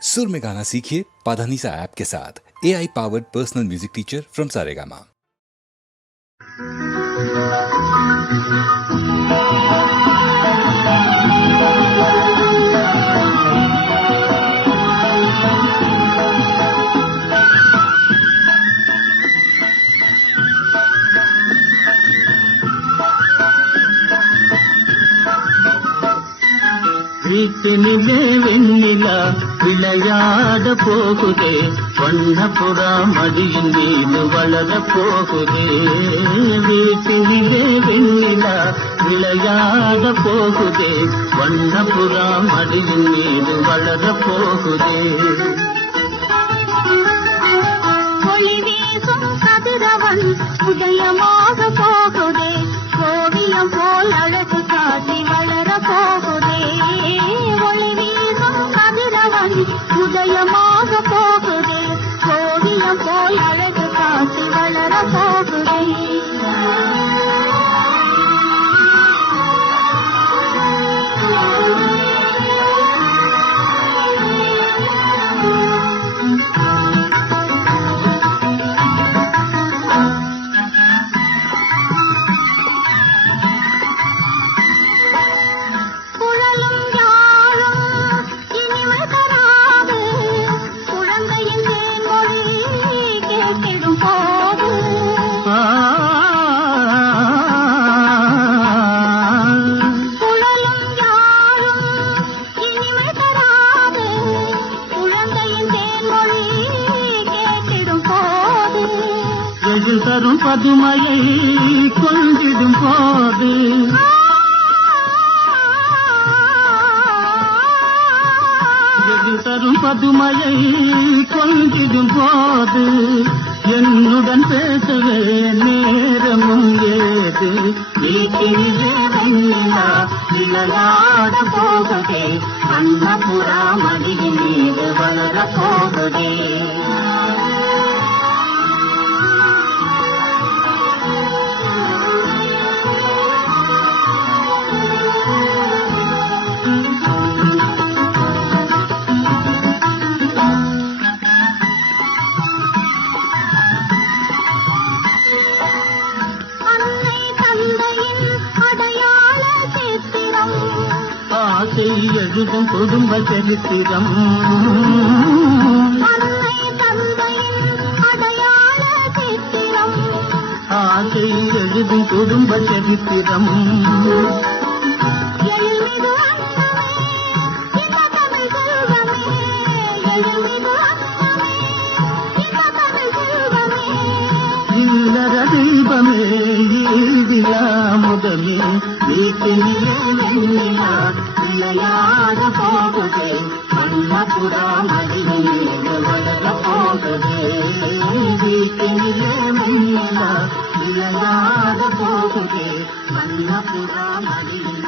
सुर में गाना सीखिए पाधानीसा ऐप के साथ। AI powered personal music teacher from Saregama. வீட்டினிலே வெண்ணிலா விளையாட போகுதே, வண்ணப்புறா மடியின் மீது வளர போகுதே. வீட்டினிலே வெண்ணிலா விளையாட போகுதே, வண்ணப்புறா மடியின் மீது வளர போகுதே. ஒளி வீசும் கதிரவன் உதயமாக போகுதே, ஓவியம் போல் அழகு காட்டி வளர போகுதே. ஒளி வீசும் கதிரவன் உதயமாக போகுதே, ஓவியம் போல் அழகு காட்டி வளர போகுதே. தரும் பதுமையை கொஞ்சிடும் போது, தரும் பதுமையை கொஞ்சிடும் போது, என்னுடன் பேசவே நேரமும் ஏது. வீட்டிலே வெண்ணிலா விளையாட போகுதே, வண்ணப்புறா மடியின் மீது வளர போகுதே. ஆசை எழுதும் குடும்ப சரித்திரம், ஆசை எழுதும் குடும்ப சரித்திரம். இல்லற தெய்வமே ஈடிலா முதமே, வீட்டினிலே வெண்ணிலா விளையாட போகுதே, வண்ணப்புறா மடியின் மீது வளர போகுதே. வீட்டினிலே வெண்ணிலா விளையாட போகுதே, வண்ணப்புறா மடியின்